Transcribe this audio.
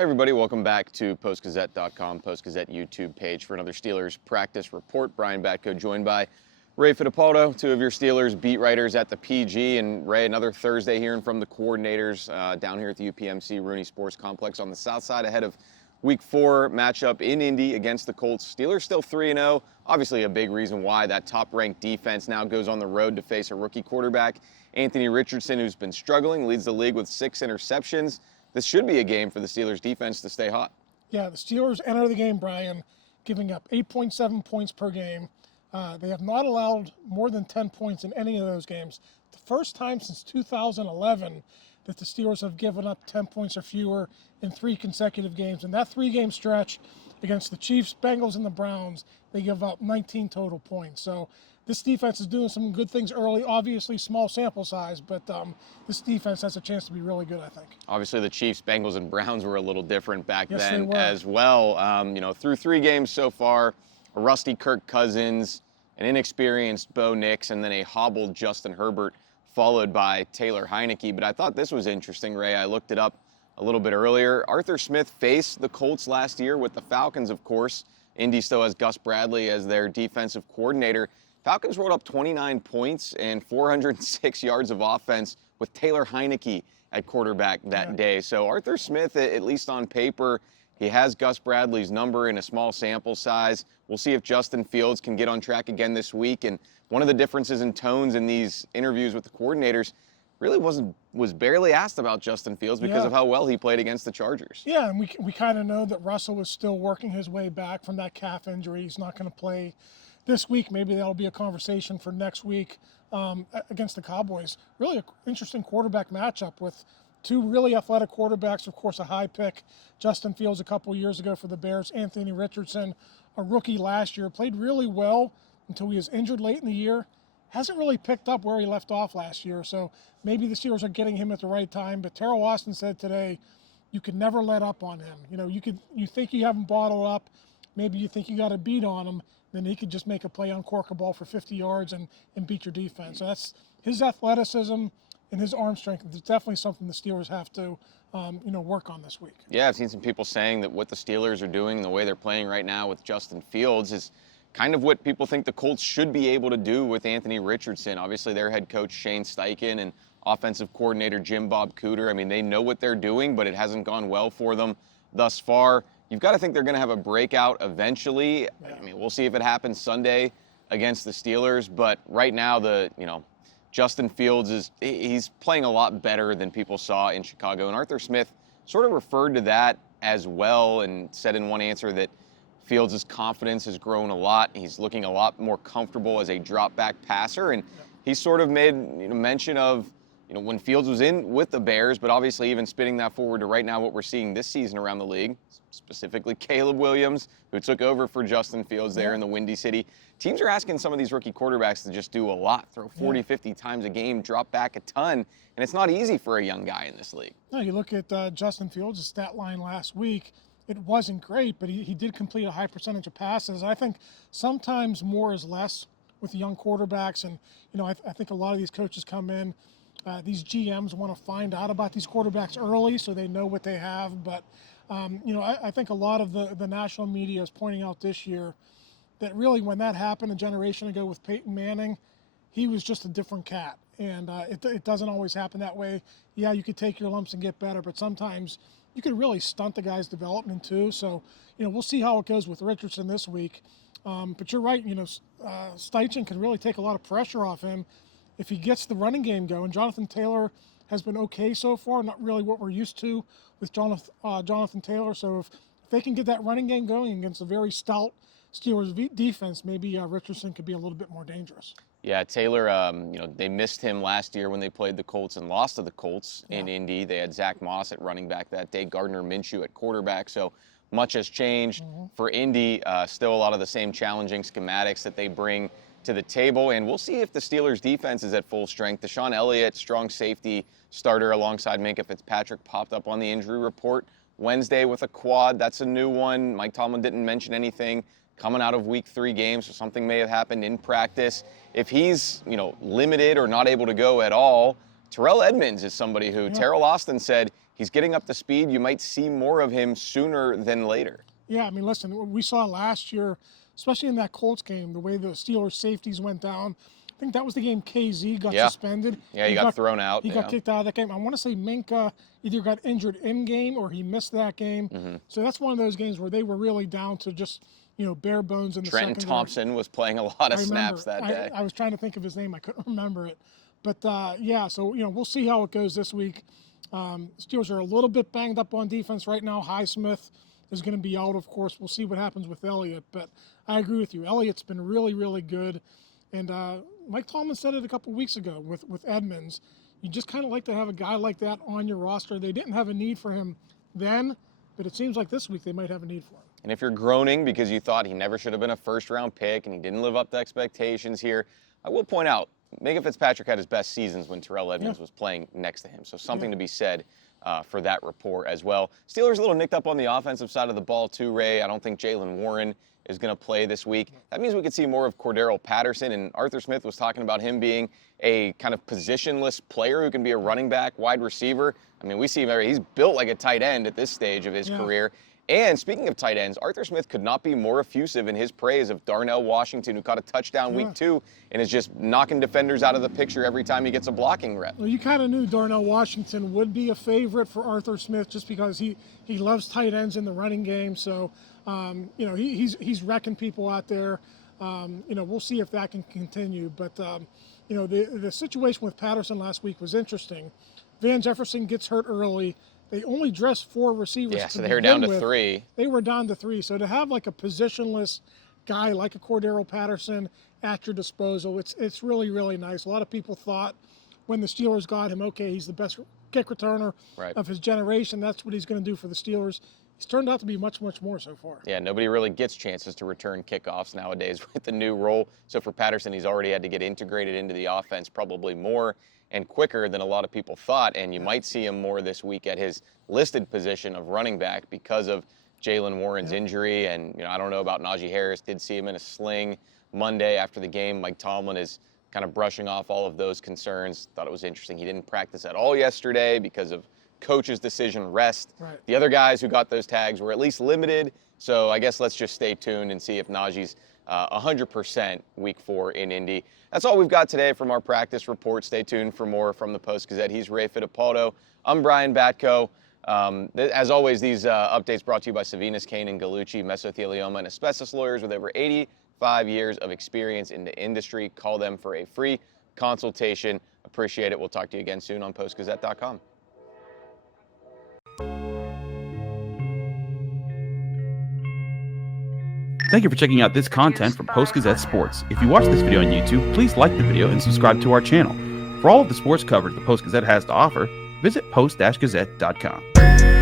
Hey everybody, welcome back to Post-Gazette.com, Post-Gazette YouTube page for another Steelers practice report. Brian Batko joined by Ray Fittipaldo, two of your Steelers beat writers at the PG. And Ray, another Thursday hearing from the coordinators down here at the UPMC Rooney Sports Complex on the south side ahead of Week 4 matchup in Indy against the Colts. Steelers still 3-0. Obviously a big reason why that top-ranked defense now goes on the road to face a rookie quarterback. Anthony Richardson, who's been struggling, leads the league with 6 interceptions. This should be a game for the Steelers defense to stay hot. Yeah, the Steelers enter the game, Brian, giving up 8.7 points per game. They have not allowed more than 10 points in any of those games. The first time since 2011 that the Steelers have given up 10 points or fewer in 3 consecutive games. In that 3-game stretch against the Chiefs, Bengals, and the Browns, they give up 19 total points. So this defense is doing some good things early, obviously small sample size, but this defense has a chance to be really good, I think. Obviously the Chiefs, Bengals, and Browns were a little different back Yes, then they were. as well. Through 3 games so far, a rusty Kirk Cousins, an inexperienced Bo Nix, and then a hobbled Justin Herbert, followed by Taylor Heinicke. But I thought this was interesting, Ray. I looked it up a little bit earlier. Arthur Smith faced the Colts last year with the Falcons, of course. Indy still has Gus Bradley as their defensive coordinator. Falcons rolled up 29 points and 406 yards of offense with Taylor Heinicke at quarterback that day. So Arthur Smith, at least on paper, he has Gus Bradley's number in a small sample size. We'll see if Justin Fields can get on track again this week. And one of the differences in tones in these interviews with the coordinators really was barely asked about Justin Fields because of how well he played against the Chargers. Yeah, and we kind of know that Russell was still working his way back from that calf injury. He's not going to play this week. Maybe that'll be a conversation for next week against the Cowboys. Really an interesting quarterback matchup with 2 really athletic quarterbacks. Of course, a high pick, Justin Fields a couple years ago for the Bears. Anthony Richardson, a rookie last year, played really well until he was injured late in the year. Hasn't really picked up where he left off last year, so maybe the Steelers are getting him at the right time. But Terrell Austin said today, you can never let up on him. You think you have him bottled up, maybe you think you got a beat on him, then he could just make a play, uncork a ball for 50 yards and beat your defense. So that's his athleticism and his arm strength. It's definitely something the Steelers have to work on this week. Yeah, I've seen some people saying that what the Steelers are doing and the way they're playing right now with Justin Fields is kind of what people think the Colts should be able to do with Anthony Richardson. Obviously, their head coach, Shane Steichen, and offensive coordinator, Jim Bob Cooter. I mean, they know what they're doing, but it hasn't gone well for them thus far. You've got to think they're going to have a breakout eventually. Yeah. I mean, we'll see if it happens Sunday against the Steelers, but right now, Justin Fields he's playing a lot better than people saw in Chicago. And Arthur Smith sort of referred to that as well and said in one answer that Fields' confidence has grown a lot. He's looking a lot more comfortable as a drop-back passer. And he sort of made mention of, when Fields was in with the Bears, but obviously even spinning that forward to right now what we're seeing this season around the league, specifically Caleb Williams, who took over for Justin Fields there in the Windy City. Teams are asking some of these rookie quarterbacks to just do a lot, throw 40, 50 times a game, drop back a ton, and it's not easy for a young guy in this league. No, you look at Justin Fields' stat line last week. It wasn't great, but he did complete a high percentage of passes. I think sometimes more is less with young quarterbacks, and I think a lot of these coaches come in. These GMs want to find out about these quarterbacks early so they know what they have. But, I think a lot of the national media is pointing out this year that really when that happened a generation ago with Peyton Manning, he was just a different cat. And it doesn't always happen that way. Yeah, you could take your lumps and get better, but sometimes you could really stunt the guy's development too. So, we'll see how it goes with Richardson this week. But you're right, Steichen can really take a lot of pressure off him if he gets the running game going. Jonathan Taylor has been okay so far, not really what we're used to with Jonathan Taylor. So if they can get that running game going against a very stout Steelers defense, maybe Richardson could be a little bit more dangerous. Yeah, Taylor, they missed him last year when they played the Colts and lost to the Colts in Indy. They had Zach Moss at running back that day, Gardner Minshew at quarterback. So much has changed for Indy. Still a lot of the same challenging schematics that they bring to the table, and we'll see if the Steelers defense is at full strength. DeShon Elliott, strong safety starter alongside Minkah Fitzpatrick, popped up on the injury report Wednesday with a quad. That's a new one. Mike Tomlin didn't mention anything coming out of Week 3 games, so something may have happened in practice. If he's, limited or not able to go at all, Terrell Edmunds is somebody who Terrell Austin said he's getting up to speed. You might see more of him sooner than later. Yeah, I mean, listen, we saw last year, especially in that Colts game, the way the Steelers safeties went down. I think that was the game KZ got suspended. Yeah, he got thrown out. He got kicked out of that game. I want to say Minka either got injured in-game or he missed that game. So that's one of those games where they were really down to just, bare bones in the secondary. Trenton Thompson was playing a lot of snaps that day. I was trying to think of his name. I couldn't remember it. But, so, we'll see how it goes this week. Steelers are a little bit banged up on defense right now. Highsmith is going to be out, of course. We'll see what happens with Elliott. But I agree with you. Elliott's been really, really good. And Mike Tomlin said it a couple weeks ago with Edmunds. You just kind of like to have a guy like that on your roster. They didn't have a need for him then, but it seems like this week they might have a need for him. And if you're groaning because you thought he never should have been a first-round pick and he didn't live up to expectations here, I will point out, Minka Fitzpatrick had his best seasons when Terrell Edmunds was playing next to him. So something to be said for that rapport as well. Steelers a little nicked up on the offensive side of the ball too, Ray. I don't think Jaylen Warren is going to play this week. That means we could see more of Cordero Patterson, and Arthur Smith was talking about him being a kind of positionless player who can be a running back, wide receiver. I mean, we see him, he's built like a tight end at this stage of his career. And speaking of tight ends, Arthur Smith could not be more effusive in his praise of Darnell Washington, who caught a touchdown week 2 and is just knocking defenders out of the picture every time he gets a blocking rep. Well, you kind of knew Darnell Washington would be a favorite for Arthur Smith just because he loves tight ends in the running game. So, he's wrecking people out there. We'll see if that can continue. But, the situation with Patterson last week was interesting. Van Jefferson gets hurt early. They only dressed 4 receivers. Yeah, so they were down to 3. They were down to 3. So to have like a positionless guy like a Cordero Patterson at your disposal, it's really, really nice. A lot of people thought when the Steelers got him, okay, he's the best kick returner of his generation. That's what he's going to do for the Steelers. He's turned out to be much, much more so far. Yeah, nobody really gets chances to return kickoffs nowadays with the new role. So for Patterson, he's already had to get integrated into the offense probably more and quicker than a lot of people thought, and you might see him more this week at his listed position of running back because of Jaylen Warren's injury. And, I don't know about Najee Harris. Did see him in a sling Monday after the game. Mike Tomlin is kind of brushing off all of those concerns. Thought it was interesting. He didn't practice at all yesterday because of coach's decision rest. The other guys who got those tags were at least limited, so I guess let's just stay tuned and see if Najee's 100% week 4 in Indy. That's all we've got today from our practice report. Stay tuned for more from the Post-Gazette. He's Ray Fittipaldo. I'm Brian Batko. As always, these updates brought to you by Savinas, Kane, and Gallucci, mesothelioma and asbestos lawyers with over 85 years of experience in the industry. Call them for a free consultation. Appreciate it. We'll talk to you again soon on postgazette.com. Thank you for checking out this content from Post-Gazette Sports. If you watch this video on YouTube, please like the video and subscribe to our channel. For all of the sports coverage the Post-Gazette has to offer, visit post-gazette.com.